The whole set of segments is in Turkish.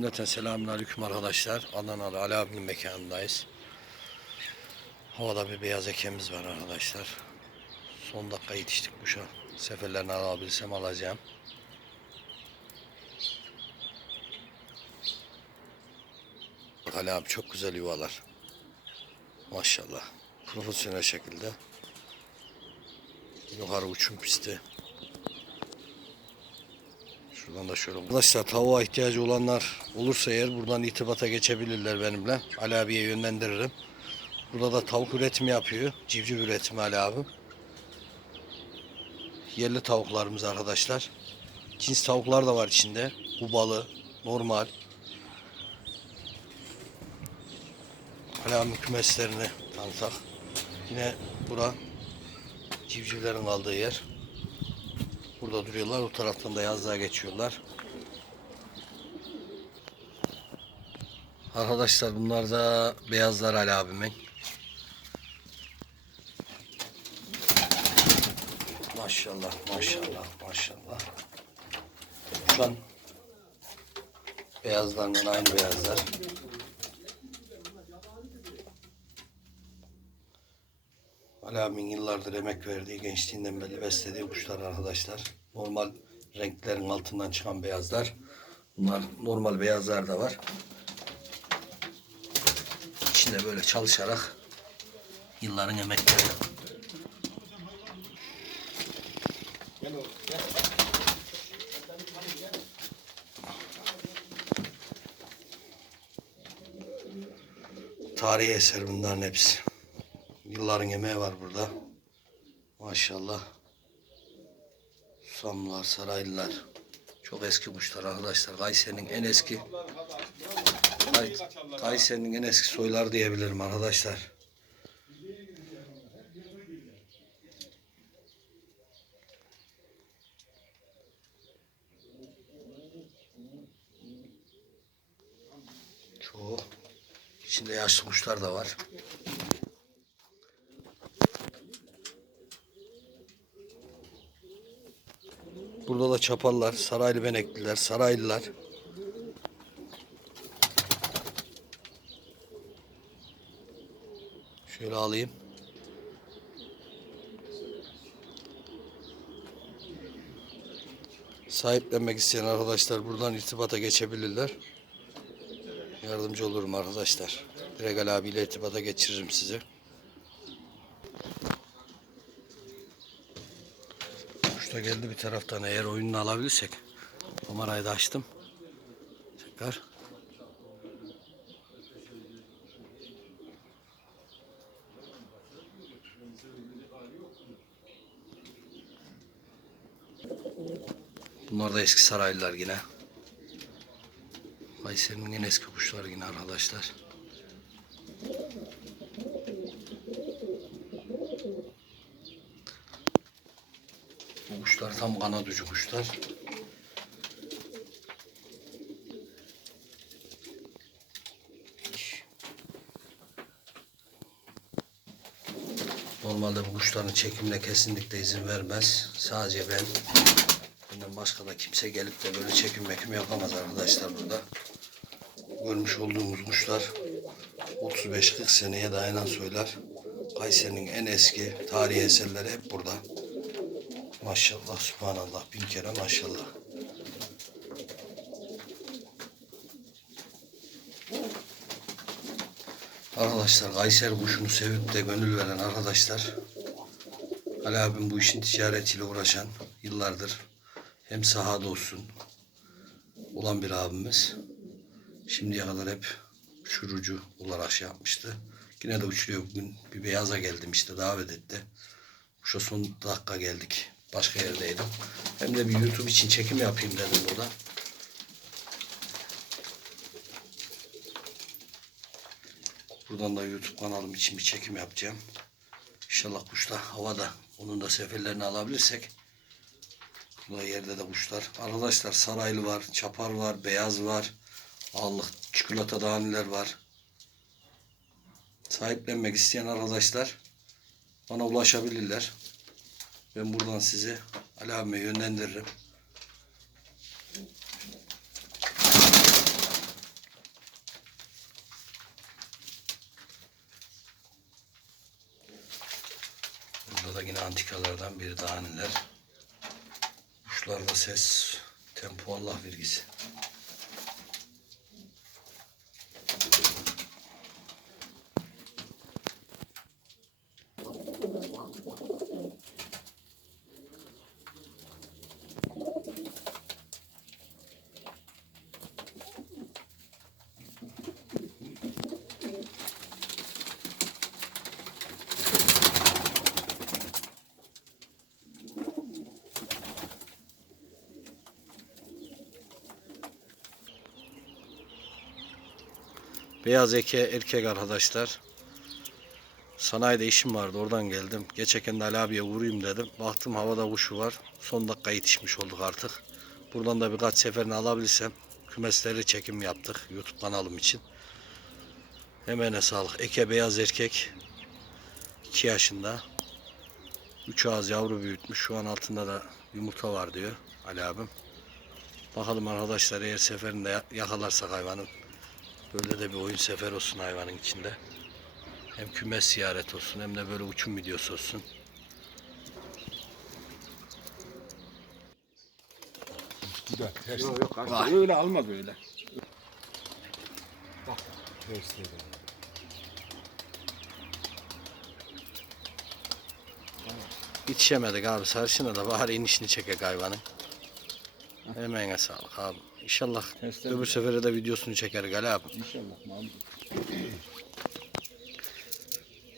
Cümleten selamünaleyküm arkadaşlar. Adanalı Ali abinin mekanındayız. Havada bir beyaz ekemiz var arkadaşlar. Son dakika yetiştik kuşa. Seferlerini alabilsem alacağım. Ali abi çok güzel yuvalar. Maşallah. Profesyonel şekilde. Yukarı uçum pisti. Şöyle. Arkadaşlar tavuğa ihtiyacı olanlar olursa eğer buradan irtibata geçebilirler benimle. Ali abiye yönlendiririm. Burada da tavuk üretimi yapıyor. Civciv üretimi Ali abi. Yerli tavuklarımız arkadaşlar. Cins tavuklar da var içinde. Kubalı, normal. Ali abi kümeslerini tanıtak. Yine bura civcivlerin kaldığı yer. Burada duruyorlar. O taraftan da yazlığa geçiyorlar. Arkadaşlar bunlar da beyazlar Ali abimin. Maşallah, maşallah, maşallah. Şu an beyazlarla aynı beyazlar. Ali abimin yıllardır emek verdiği, gençliğinden beri beslediği kuşlar arkadaşlar. Normal renklerin altından çıkan beyazlar. Bunlar normal beyazlar da var. İçinde böyle çalışarak yılların emekleri. Tarihi eser bunların hepsi. Yılların emeği var burada. Maşallah. Susamlılar, Saraylılar. Çok eski kuşlar arkadaşlar. Kayseri'nin en eski Kay, Kayseri'nin en eski soylar diyebilirim arkadaşlar. Çoğu. İçinde yaşlı kuşlar da var. Burada da çapallar, saraylı benekliler, saraylılar. Şöyle alayım. Sahiplenmek isteyen arkadaşlar buradan irtibata geçebilirler. Yardımcı olurum arkadaşlar. Direkt abiyle irtibata geçiririm sizi. Da geldi bir taraftan eğer oyununu alabilirsek. Kamerayı da açtım. Tekrar. Bunlar da eski saraylılar yine. Kayseri'nin en eski kuşları yine arkadaşlar. Bu kuşlar tam kanat ucu kuşlar. Normalde bu kuşların çekimine kesinlikle izin vermez. Sadece ben. Benden başka da kimse gelip de böyle çekim mekim yapamaz arkadaşlar burada. Görmüş olduğumuz kuşlar 35-40 seneye dayanan soylar. Kayseri'nin en eski tarihi eserleri hep burada. Maşallah, subhanallah, bin kere maşallah. Arkadaşlar Kayseri kuşunu sevip de gönül veren arkadaşlar Ali abim bu işin ticaretiyle uğraşan yıllardır hem sahada olsun olan bir abimiz. Şimdiye kadar hep uçurucu olarak şey yapmıştı. Yine de uçuruyor bugün. Bir beyaza geldim işte davet etti. Şu son dakika geldik. Başka yerdeydim. Hem de bir YouTube için çekim yapayım dedim burada. Buradan da YouTube kanalım için bir çekim yapacağım. İnşallah kuşlar havada. Onun da seferlerini alabilirsek. Burada yerde de kuşlar. Arkadaşlar saraylı var, çapar var, beyaz var. Allık, çikolata daneler var. Sahiplenmek isteyen arkadaşlar bana ulaşabilirler. Ben buradan sizi Ali abime yönlendiririm. Burada da yine antikalardan bir dahaneler. Kuşlarda ses, tempo Allah vergisi. Beyaz eke erkek arkadaşlar. Sanayide işim vardı oradan geldim. Geçerken de Ali abiye vurayım dedim. Baktım havada kuşu var. Son dakika yetişmiş olduk artık. Buradan da birkaç seferini alabilirsem kümesleri çekim yaptık YouTube kanalım için. Hemen sağlık. Eke beyaz erkek. 2 yaşında. 3 ağız yavru büyütmüş. Şu an altında da yumurta var diyor Ali abim. Bakalım arkadaşlar eğer seferinde ya- yakalarsak hayvanın Böyle de bir oyun sefer olsun hayvanın içinde. Hem kümes ziyaret olsun hem de böyle uçum videosu olsun. Güzel. Ters. Yok yok Bak, öyle alma böyle. ters dedi. Yetişemedik abi sarışına da bari inişini çekek hayvanın. Emeğine sağlık abi. İnşallah Testten öbür sefere de videosunu çeker Ali abi. İnşallah Mahmut.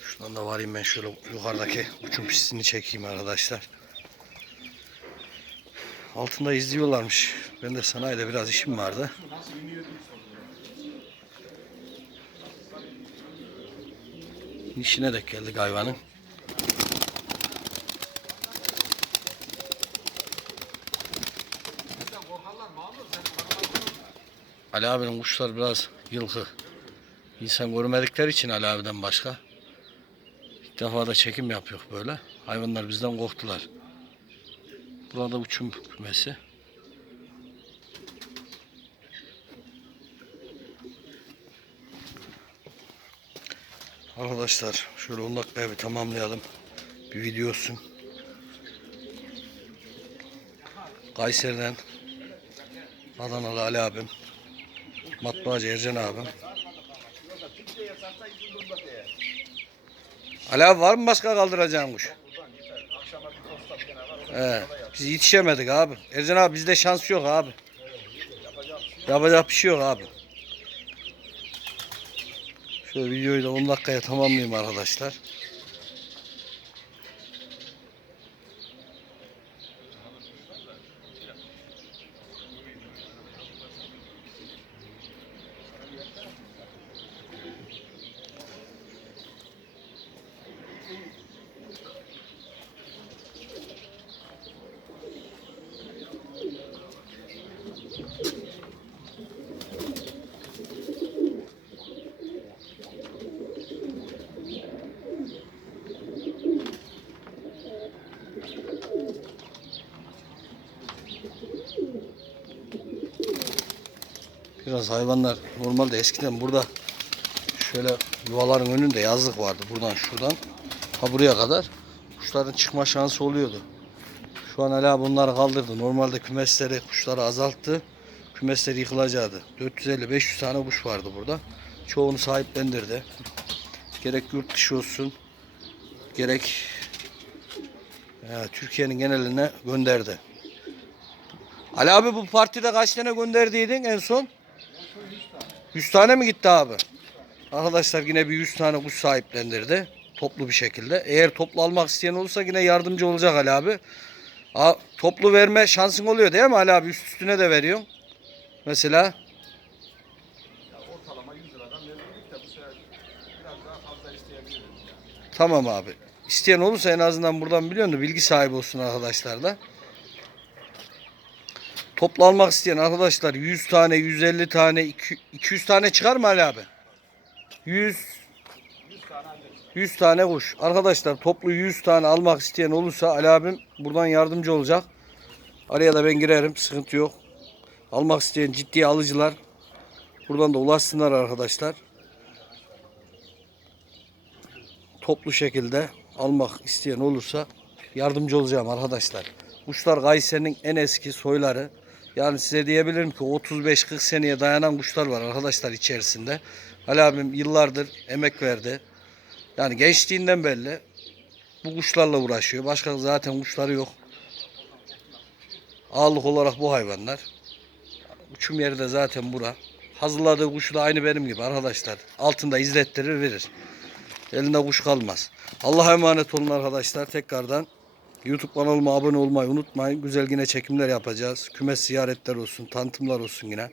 Şuradan da varayım ben şöyle yukarıdaki uçum pistini çekeyim arkadaşlar. Altında izliyorlarmış. Ben de sanayide biraz işim vardı. İşine de geldik hayvanın. Ali abinin kuşlar biraz yılkı. İnsan görmedikleri için Ali abiden başka. İlk defa da çekim yapıyor böyle. Hayvanlar bizden korktular. Burada uçum kümesi. Arkadaşlar şöyle 10 dakikaya bir tamamlayalım. Bir video olsun. Kayseri'den Adanalı Ali abim. Matbaacı Ercan abim. Ali abi var mı başka kaldıracağın kuş? He, biz yetişemedik abi. Ercan abi bizde şans yok abi. Yapacak bir şey yok abi. Şöyle videoyu da 10 dakikaya tamamlayayım arkadaşlar. Biraz hayvanlar normalde eskiden burada şöyle yuvaların önünde yazlık vardı. Buradan şuradan ha buraya kadar kuşların çıkma şansı oluyordu. Şu an hala bunları kaldırdı. Normalde kümesleri kuşları azalttı. Kümesleri yıkılacaktı. 450-500 tane kuş vardı burada. Çoğunu sahiplendirdi. Gerek yurt dışı olsun gerek e, Türkiye'nin geneline gönderdi. Ali abi bu partide kaç tane gönderdiydin en son? 100 tane mi gitti abi? Arkadaşlar yine bir 100 tane kuş sahiplendirdi. Toplu bir şekilde. Eğer toplu almak isteyen olursa yine yardımcı olacak Ali abi. A, toplu verme şansın oluyor değil mi Ali abi? Üst üstüne de veriyorsun. Mesela. Ortalama 100 liradan verildik de bu sefer biraz daha fazla isteyebiliriz. Tamam abi. İsteyen olursa en azından buradan biliyorsun da bilgi sahibi olsun arkadaşlar da. Toplu almak isteyen arkadaşlar 100 tane, 150 tane, 200 tane çıkar mı Ali abi? 100 100 tane kuş. Arkadaşlar toplu 100 tane almak isteyen olursa Ali abim buradan yardımcı olacak. Araya da ben girerim. Sıkıntı yok. Almak isteyen ciddi alıcılar buradan da ulaşsınlar arkadaşlar. Toplu şekilde almak isteyen olursa yardımcı olacağım arkadaşlar. Kuşlar Kayseri'nin en eski soyları. Yani size diyebilirim ki 35-40 seneye dayanan kuşlar var arkadaşlar içerisinde. Ali abim yıllardır emek verdi. Yani gençliğinden belli bu kuşlarla uğraşıyor. Başka zaten kuşları yok. Ağırlık olarak bu hayvanlar. Uçum yeri de zaten bura. Hazırladığı kuşu da aynı benim gibi arkadaşlar. Altında izlettirir verir. Elinde kuş kalmaz. Allah'a emanet olun arkadaşlar. Tekrardan YouTube kanalıma abone olmayı unutmayın. Güzel yine çekimler yapacağız. Kümes ziyaretler olsun, tanıtımlar olsun yine.